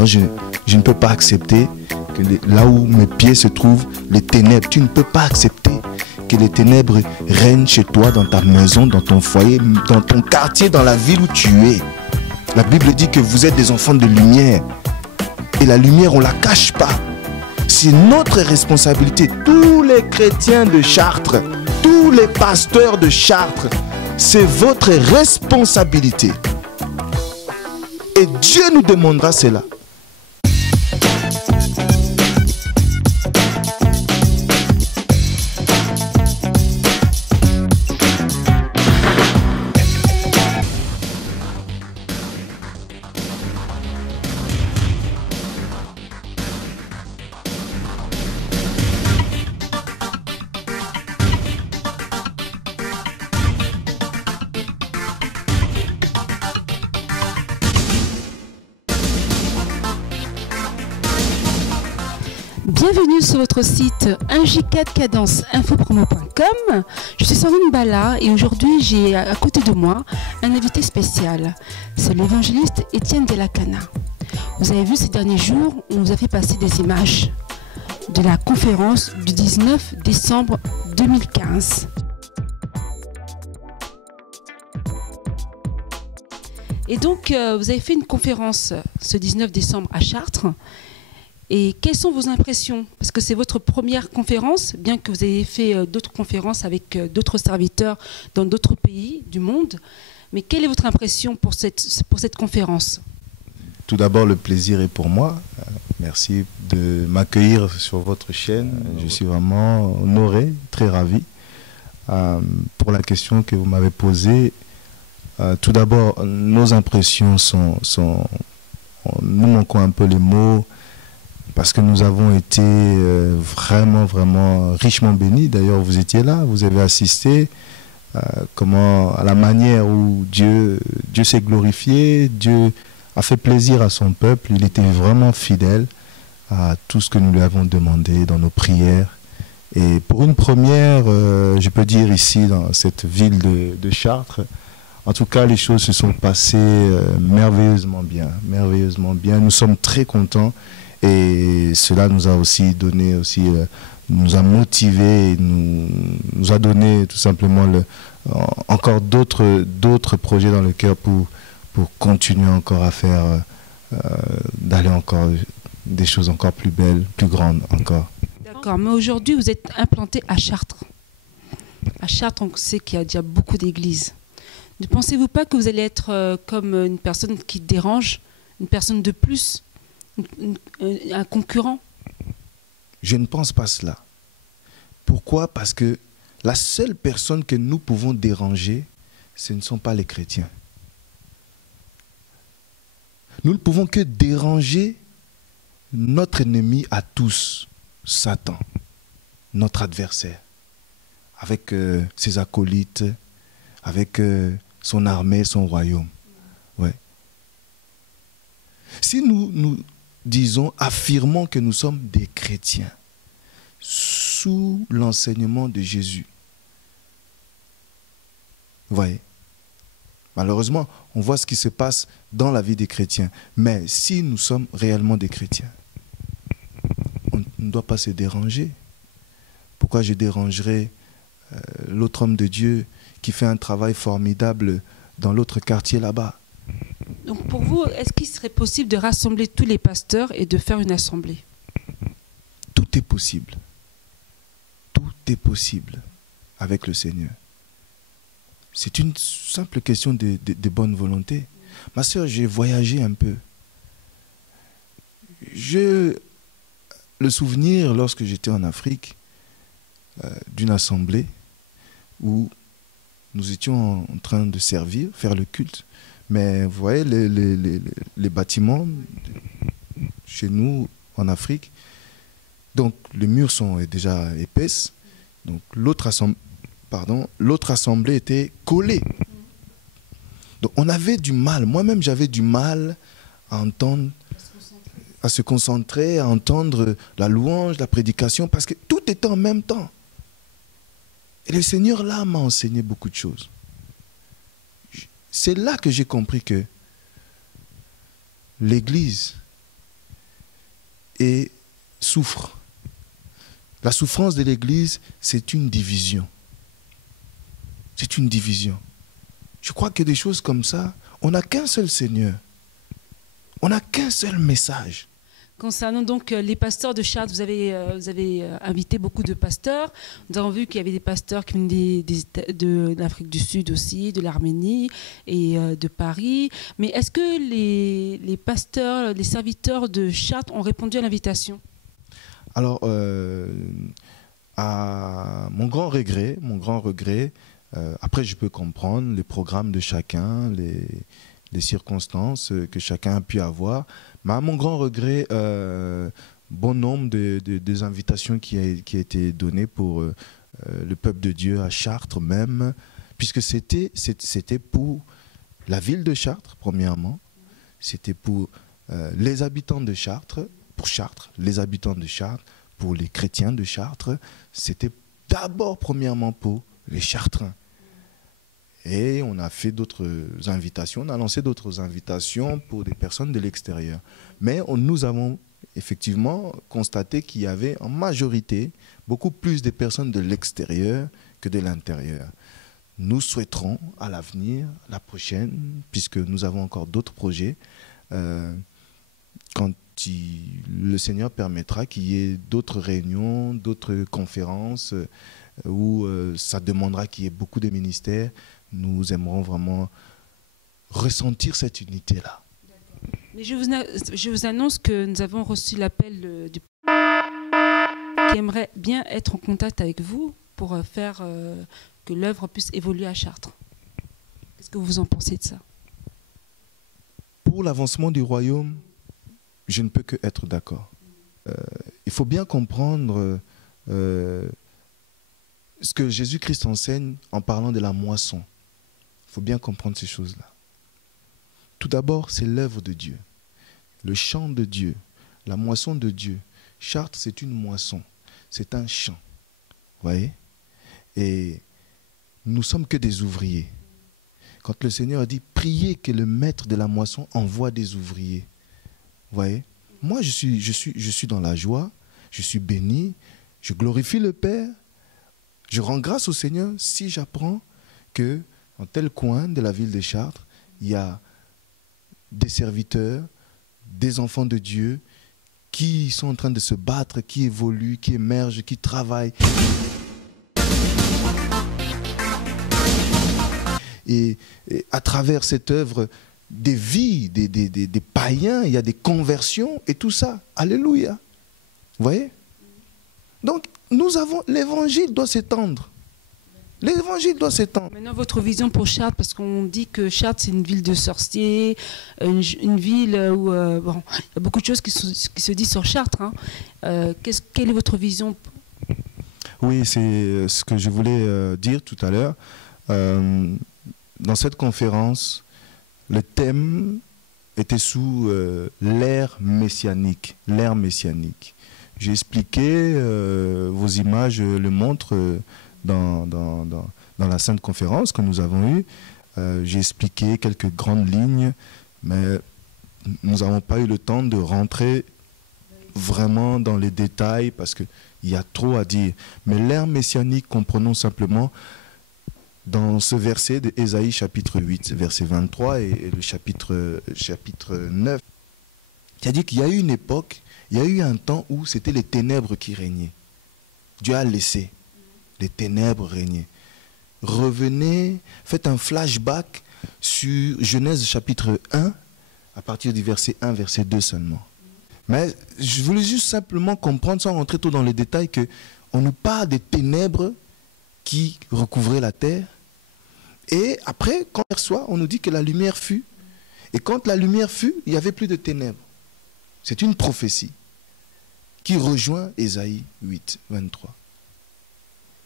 Alors je ne peux pas accepter que là où mes pieds se trouvent, les ténèbres, tu ne peux pas accepter que les ténèbres règnent chez toi, dans ta maison, dans ton foyer, dans ton quartier, dans la ville où tu es. La Bible dit que vous êtes des enfants de lumière. Et la lumière, on ne la cache pas. C'est notre responsabilité. Tous les chrétiens de Chartres, tous les pasteurs de Chartres, c'est votre responsabilité. Et Dieu nous demandera cela. Bienvenue sur votre site 1j4cadenceinfopromo.com. Je suis Sandrine Bala et aujourd'hui j'ai à côté de moi un invité spécial. C'est l'évangéliste Étienne Delacana. Vous avez vu ces derniers jours, on nous a fait passer des images de la conférence du 19 décembre 2015. Et donc vous avez fait une conférence ce 19 décembre à Chartres. Et quelles sont vos impressions? Parce que c'est votre première conférence, bien que vous ayez fait d'autres conférences avec d'autres serviteurs dans d'autres pays du monde. Mais quelle est votre impression pour cette conférence? Tout d'abord, le plaisir est pour moi. Merci de m'accueillir sur votre chaîne. Je suis vraiment honoré, très ravi. Pour la question que vous m'avez posée, tout d'abord, nos impressions sont... Nous manquons un peu les mots, parce que nous avons été vraiment richement bénis. D'ailleurs, vous étiez là, vous avez assisté à la manière où Dieu s'est glorifié, Dieu a fait plaisir à son peuple. Il était vraiment fidèle à tout ce que nous lui avons demandé dans nos prières. Et pour une première, je peux dire ici, dans cette ville de Chartres, en tout cas, les choses se sont passées merveilleusement bien. Nous sommes très contents. Et cela nous a aussi donné, nous a motivé, nous a donné tout simplement encore d'autres projets dans le cœur pour continuer encore à faire, d'aller encore des choses encore plus belles, plus grandes encore. D'accord, mais aujourd'hui vous êtes implanté à Chartres. À Chartres, on sait qu'il y a déjà beaucoup d'églises. Ne pensez-vous pas que vous allez être comme une personne qui dérange, une personne de plus, un concurrent? Je ne pense pas cela. Pourquoi? Parce que la seule personne que nous pouvons déranger, ce ne sont pas les chrétiens. Nous ne pouvons que déranger notre ennemi à tous, Satan, notre adversaire, avec ses acolytes, avec son armée, son royaume. Ouais. Si nous affirmons que nous sommes des chrétiens sous l'enseignement de Jésus. Vous voyez? Malheureusement, on voit ce qui se passe dans la vie des chrétiens. Mais si nous sommes réellement des chrétiens, on ne doit pas se déranger. Pourquoi je dérangerais l'autre homme de Dieu qui fait un travail formidable dans l'autre quartier là-bas? Donc pour vous, est-ce qu'il serait possible de rassembler tous les pasteurs et de faire une assemblée? Tout est possible. Tout est possible avec le Seigneur. C'est une simple question de bonne volonté. Ma soeur, j'ai voyagé un peu. Le souvenir, lorsque j'étais en Afrique, d'une assemblée où nous étions en train de servir, faire le culte. Mais vous voyez, les bâtiments chez nous, en Afrique, donc les murs sont déjà épaisses. Donc l'autre assemblée était collée. Donc on avait du mal, moi-même j'avais du mal à entendre, à se concentrer, à entendre la louange, la prédication, parce que tout était en même temps. Et le Seigneur là m'a enseigné beaucoup de choses. C'est là que j'ai compris que l'Église et souffre. La souffrance de l'Église, c'est une division. C'est une division. Je crois que des choses comme ça, on n'a qu'un seul Seigneur. On n'a qu'un seul message. Concernant donc les pasteurs de Chartres, vous avez invité beaucoup de pasteurs. Nous avons vu qu'il y avait des pasteurs qui venaient de l'Afrique du Sud aussi, de l'Arménie et de Paris. Mais est-ce que les pasteurs, les serviteurs de Chartres ont répondu à l'invitation? Alors, à mon grand regret, après je peux comprendre les programmes de chacun, les circonstances que chacun a pu avoir. Mais à mon grand regret, bon nombre des invitations qui a été données pour le peuple de Dieu à Chartres même, puisque c'était pour la ville de Chartres, premièrement. C'était pour les habitants de Chartres, pour Chartres, les habitants de Chartres, pour les chrétiens de Chartres. C'était d'abord, premièrement, pour les Chartrains. Et on a fait d'autres invitations, on a lancé d'autres invitations pour des personnes de l'extérieur. Mais nous avons effectivement constaté qu'il y avait en majorité beaucoup plus de personnes de l'extérieur que de l'intérieur. Nous souhaiterons à l'avenir, la prochaine, puisque nous avons encore d'autres projets, quand le Seigneur permettra qu'il y ait d'autres réunions, d'autres conférences, où ça demandera qu'il y ait beaucoup de ministères. Nous aimerons vraiment ressentir cette unité-là. Mais je vous annonce que nous avons reçu l'appel du qui aimerait bien être en contact avec vous pour faire que l'œuvre puisse évoluer à Chartres. Qu'est-ce que vous en pensez de ça? Pour l'avancement du royaume, je ne peux que être d'accord. Il faut bien comprendre ce que Jésus-Christ enseigne en parlant de la moisson. Il faut bien comprendre ces choses-là. Tout d'abord, c'est l'œuvre de Dieu, le champ de Dieu, la moisson de Dieu. Chartres, c'est une moisson, c'est un champ. Vous voyez? Et nous ne sommes que des ouvriers. Quand le Seigneur a dit, priez que le maître de la moisson envoie des ouvriers. Vous voyez? Moi, je suis dans la joie, je suis béni, je glorifie le Père, je rends grâce au Seigneur si j'apprends que dans tel coin de la ville de Chartres, il y a des serviteurs, des enfants de Dieu qui sont en train de se battre, qui évoluent, qui émergent, qui travaillent. Et à travers cette œuvre, des vies, des païens, il y a des conversions et tout ça. Alléluia. Vous voyez? Donc, l'évangile doit s'étendre. L'évangile doit s'étendre. Maintenant, votre vision pour Chartres, parce qu'on dit que Chartres, c'est une ville de sorciers, une ville où bon, il y a beaucoup de choses qui se disent sur Chartres. Hein. Quelle est votre vision? Oui, c'est ce que je voulais dire tout à l'heure. Dans cette conférence, le thème était sous l'ère messianique. L'ère messianique. J'ai expliqué, vos images le montrent, dans la sainte conférence que nous avons eue. J'ai expliqué quelques grandes lignes, mais nous n'avons pas eu le temps de rentrer vraiment dans les détails parce qu'il y a trop à dire. Mais l'ère messianique, comprenons simplement dans ce verset de Ésaïe chapitre 8, verset 23 et le chapitre 9. C'est-à-dire qu'il y a eu une époque, il y a eu un temps où c'était les ténèbres qui régnaient. Dieu a laissé les ténèbres régner. Revenez, faites un flashback sur Genèse chapitre 1, à partir du verset 1, verset 2 seulement. Mais je voulais juste simplement comprendre, sans rentrer trop dans les détails, qu'on nous parle des ténèbres qui recouvraient la terre. Et après, quand on reçoit, on nous dit que la lumière fut. Et quand la lumière fut, il n'y avait plus de ténèbres. C'est une prophétie qui rejoint Ésaïe 8, 23.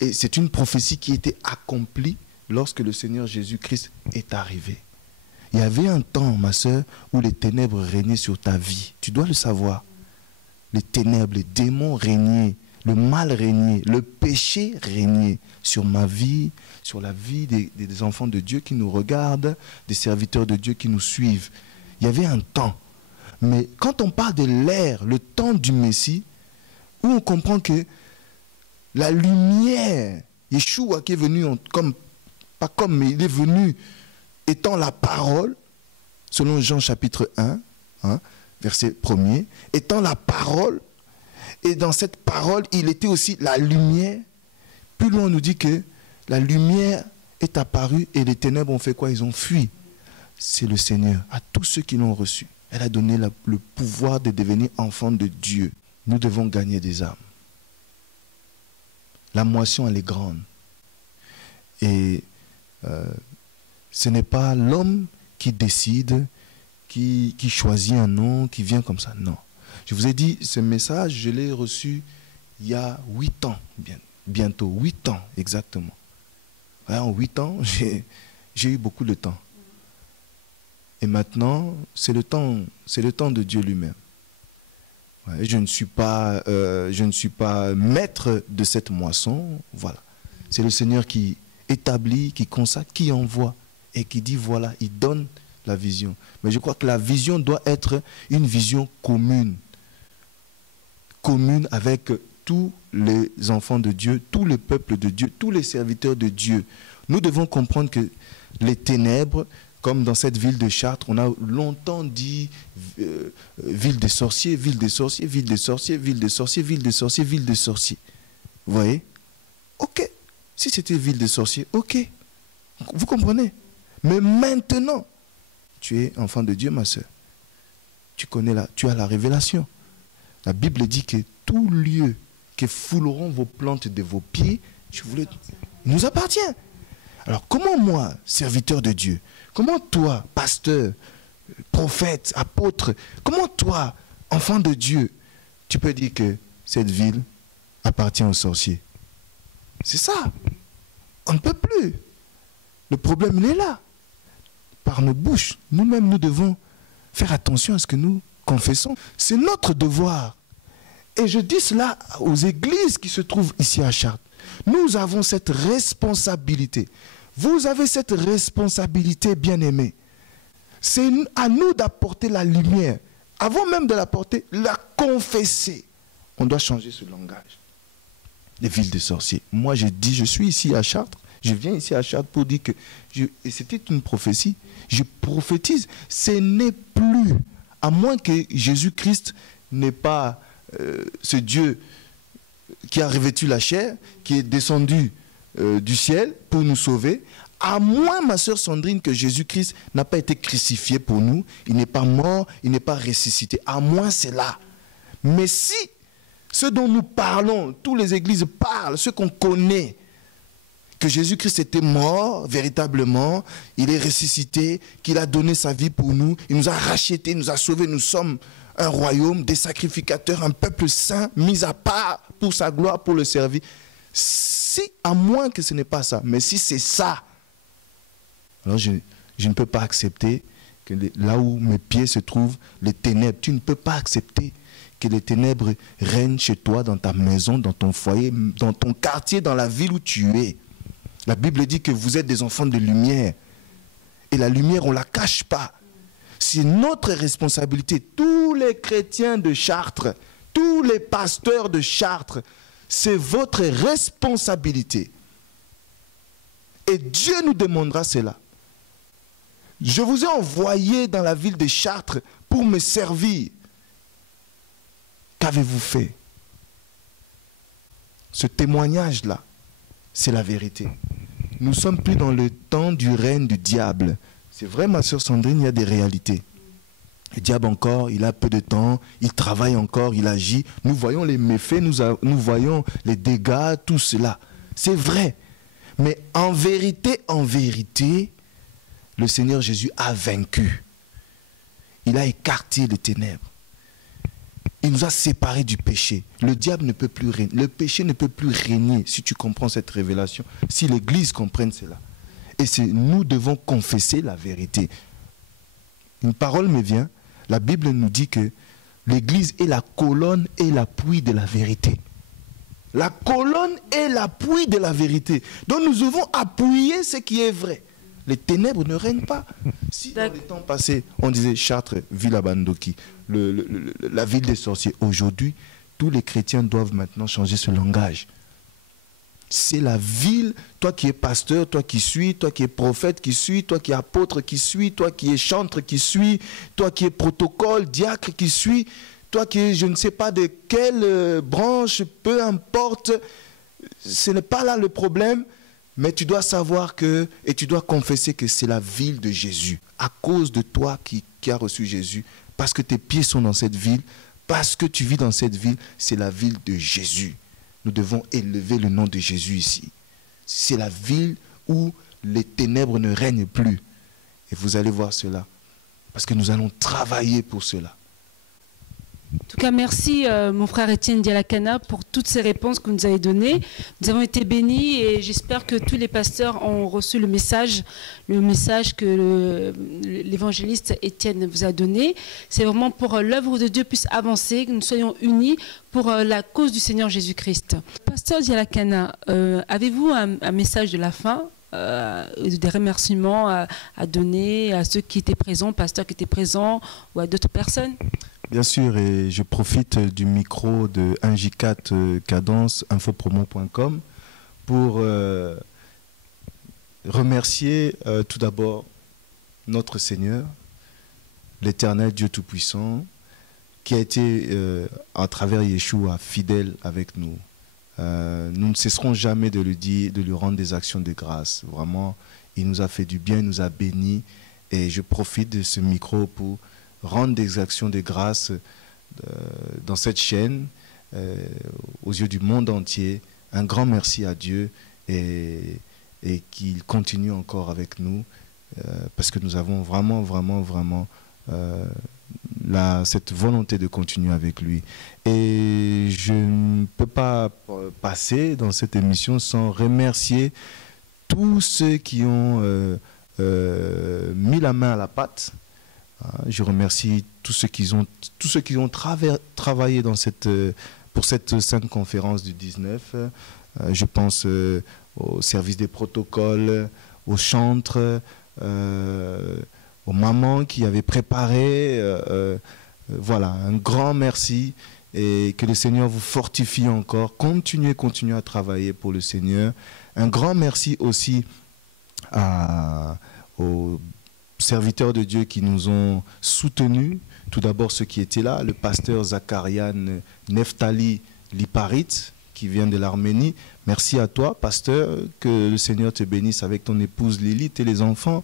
Et c'est une prophétie qui était accomplie lorsque le Seigneur Jésus-Christ est arrivé. Il y avait un temps, ma sœur, où les ténèbres régnaient sur ta vie. Tu dois le savoir. Les ténèbres, les démons régnaient, le mal régnait, le péché régnait sur ma vie, sur la vie des enfants de Dieu qui nous regardent, des serviteurs de Dieu qui nous suivent. Il y avait un temps. Mais quand on parle de l'ère, le temps du Messie, où on comprend que la lumière, Yeshua qui est venu mais il est venu étant la parole, selon Jean chapitre 1, verset 1er, étant la parole, et dans cette parole, il était aussi la lumière. Plus loin, on nous dit que la lumière est apparue et les ténèbres ont fait quoi? Ils ont fui. C'est le Seigneur, à tous ceux qui l'ont reçu. Elle a donné le pouvoir de devenir enfants de Dieu. Nous devons gagner des âmes. La moisson, elle est grande. Et ce n'est pas l'homme qui décide, qui choisit un nom, qui vient comme ça. Non. Je vous ai dit, ce message, je l'ai reçu il y a 8 ans, bientôt 8 ans exactement. En 8 ans, j'ai eu beaucoup de temps. Et maintenant, c'est le temps de Dieu lui-même. Je ne suis pas maître de cette moisson. Voilà. C'est le Seigneur qui établit, qui consacre, qui envoie et qui dit voilà, il donne la vision. Mais je crois que la vision doit être une vision commune. Commune avec tous les enfants de Dieu, tout le peuple de Dieu, tous les serviteurs de Dieu. Nous devons comprendre que les ténèbres, comme dans cette ville de Chartres, on a longtemps dit ville des sorciers, ville des sorciers, ville des sorciers, ville des sorciers, ville des sorciers, ville des sorciers. Vous voyez? Ok. Si c'était ville des sorciers, ok. Vous comprenez? Mais maintenant, tu es enfant de Dieu, ma soeur. Tu as la révélation. La Bible dit que tout lieu que fouleront vos plantes de vos pieds, il nous appartient. Alors comment moi, serviteur de Dieu, comment toi, pasteur, prophète, apôtre, comment toi, enfant de Dieu, tu peux dire que cette ville appartient aux sorciers? C'est ça. On ne peut plus. Le problème, il est là. Par nos bouches, nous-mêmes, nous devons faire attention à ce que nous confessons. C'est notre devoir. Et je dis cela aux églises qui se trouvent ici à Chartres. Nous avons cette responsabilité. Vous avez cette responsabilité, bien-aimés. C'est à nous d'apporter la lumière. Avant même de l'apporter, la confesser. On doit changer ce langage. Les villes de sorciers. Moi, je dis, je suis ici à Chartres. Je viens ici à Chartres pour dire que, et c'était une prophétie, je prophétise, ce n'est plus, à moins que Jésus-Christ n'ait pas ce Dieu qui a revêtu la chair, qui est descendu du ciel pour nous sauver, à moins, ma sœur Sandrine, que Jésus-Christ n'a pas été crucifié pour nous, il n'est pas mort, il n'est pas ressuscité, à moins c'est là. Mais si ce dont nous parlons, toutes les églises parlent, ce qu'on connaît, que Jésus-Christ était mort véritablement, il est ressuscité, qu'il a donné sa vie pour nous, il nous a rachetés, il nous a sauvés, nous sommes un royaume, des sacrificateurs, un peuple saint, mis à part pour sa gloire, pour le servir. Si, à moins que ce n'est pas ça, mais si c'est ça, alors je ne peux pas accepter que là où mes pieds se trouvent, les ténèbres, tu ne peux pas accepter que les ténèbres règnent chez toi, dans ta maison, dans ton foyer, dans ton quartier, dans la ville où tu es. La Bible dit que vous êtes des enfants de lumière. Et la lumière, on ne la cache pas. C'est notre responsabilité. Tous les chrétiens de Chartres, tous les pasteurs de Chartres, c'est votre responsabilité. Et Dieu nous demandera cela. Je vous ai envoyé dans la ville de Chartres pour me servir. Qu'avez-vous fait? Ce témoignage-là, c'est la vérité. Nous ne sommes plus dans le temps du règne du diable. C'est vrai, ma soeur Sandrine, il y a des réalités. Le diable encore, il a peu de temps, il travaille encore, il agit. Nous voyons les méfaits, nous voyons les dégâts, tout cela. C'est vrai. Mais en vérité, le Seigneur Jésus a vaincu. Il a écarté les ténèbres. Il nous a séparés du péché. Le diable ne peut plus régner. Le péché ne peut plus régner, si tu comprends cette révélation, si l'Église comprenne cela. Et nous devons confesser la vérité. Une parole me vient. La Bible nous dit que l'Église est la colonne et l'appui de la vérité. La colonne est l'appui de la vérité. Donc nous devons appuyer ce qui est vrai. Les ténèbres ne règnent pas. Si dans les temps passés, on disait Chartres, Villa Bandoki, la ville des sorciers, aujourd'hui, tous les chrétiens doivent maintenant changer ce langage. C'est la ville, toi qui es pasteur, toi qui suis, toi qui es prophète qui suis, toi qui es apôtre qui suis, toi qui es chantre qui suis, toi qui es protocole, diacre qui suis, toi qui es je ne sais pas de quelle branche, peu importe, ce n'est pas là le problème, mais tu dois savoir que, et tu dois confesser que c'est la ville de Jésus, à cause de toi qui as reçu Jésus, parce que tes pieds sont dans cette ville, parce que tu vis dans cette ville, c'est la ville de Jésus. Nous devons élever le nom de Jésus ici. C'est la ville où les ténèbres ne règnent plus. Et vous allez voir cela. Parce que nous allons travailler pour cela. En tout cas, merci mon frère Étienne Dialakana pour toutes ces réponses que vous nous avez données. Nous avons été bénis et j'espère que tous les pasteurs ont reçu le message que l'évangéliste Étienne vous a donné. C'est vraiment pour l'œuvre de Dieu puisse avancer, que nous soyons unis pour la cause du Seigneur Jésus-Christ. Pasteur Dialakana, avez-vous un message de la fin, des remerciements à donner à ceux qui étaient présents, pasteurs qui étaient présents ou à d'autres personnes? Bien sûr, et je profite du micro de 1J4 Cadence, infopromo.com pour remercier tout d'abord notre Seigneur, l'Éternel Dieu Tout-Puissant, qui a été, à travers Yeshua, fidèle avec nous. Nous ne cesserons jamais de lui dire, de lui rendre des actions de grâce. Vraiment, il nous a fait du bien, il nous a bénis, et je profite de ce micro pour rendre des actions de grâce dans cette chaîne aux yeux du monde entier. Un grand merci à Dieu et qu'il continue encore avec nous parce que nous avons vraiment cette volonté de continuer avec lui. Et je ne peux pas passer dans cette émission sans remercier tous ceux qui ont mis la main à la pâte. Je remercie tous ceux qui ont travaillé pour cette sainte conférence du 19. Je pense au service des protocoles, aux chantres, aux mamans qui avaient préparé. Voilà, un grand merci et que le Seigneur vous fortifie encore. Continuez à travailler pour le Seigneur. Un grand merci aussi aux serviteurs de Dieu qui nous ont soutenus. Tout d'abord ceux qui étaient là, le pasteur Zacharian Neftali Liparit qui vient de l'Arménie. Merci à toi, pasteur, que le Seigneur te bénisse avec ton épouse Lilith et les enfants.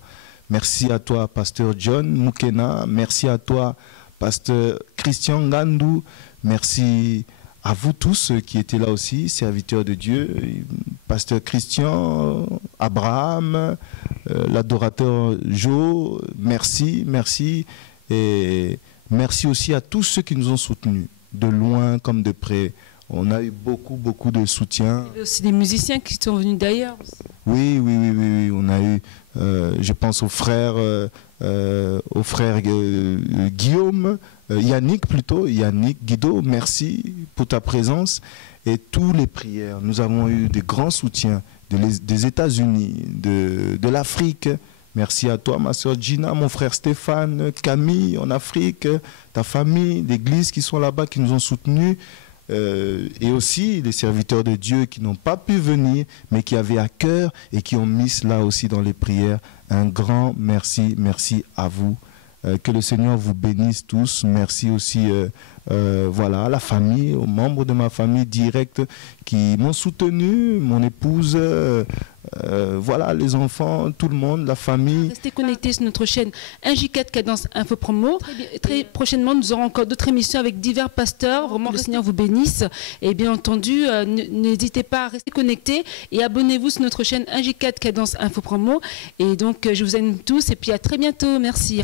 Merci à toi, pasteur John Mukena. Merci à toi, pasteur Christian Gandou. Merci à vous tous qui étaient là aussi, serviteurs de Dieu, pasteur Christian, Abraham, l'adorateur Joe, merci. Et merci aussi à tous ceux qui nous ont soutenus, de loin comme de près. On a eu beaucoup de soutien. Il y a aussi des musiciens qui sont venus d'ailleurs. Oui, on a eu, je pense au frère Guillaume, Yannick, Guido, merci pour ta présence et toutes les prières. Nous avons eu des grands soutiens des États-Unis, de l'Afrique. Merci à toi, ma soeur Gina, mon frère Stéphane, Camille en Afrique, ta famille, l'église qui sont là-bas, qui nous ont soutenus. Et aussi les serviteurs de Dieu qui n'ont pas pu venir, mais qui avaient à cœur et qui ont mis cela aussi dans les prières. Un grand merci à vous. Que le Seigneur vous bénisse tous. Merci aussi voilà, à la famille, aux membres de ma famille directe qui m'ont soutenu, mon épouse, voilà, les enfants, tout le monde, la famille. Restez connectés sur notre chaîne 1J4 Cadence Info Promo. Très prochainement, nous aurons encore d'autres émissions avec divers pasteurs. Vraiment, le Seigneur vous bénisse. Et bien entendu, n'hésitez pas à rester connectés et abonnez-vous sur notre chaîne 1J4 Cadence Info Promo. Et donc, je vous aime tous et puis à très bientôt. Merci.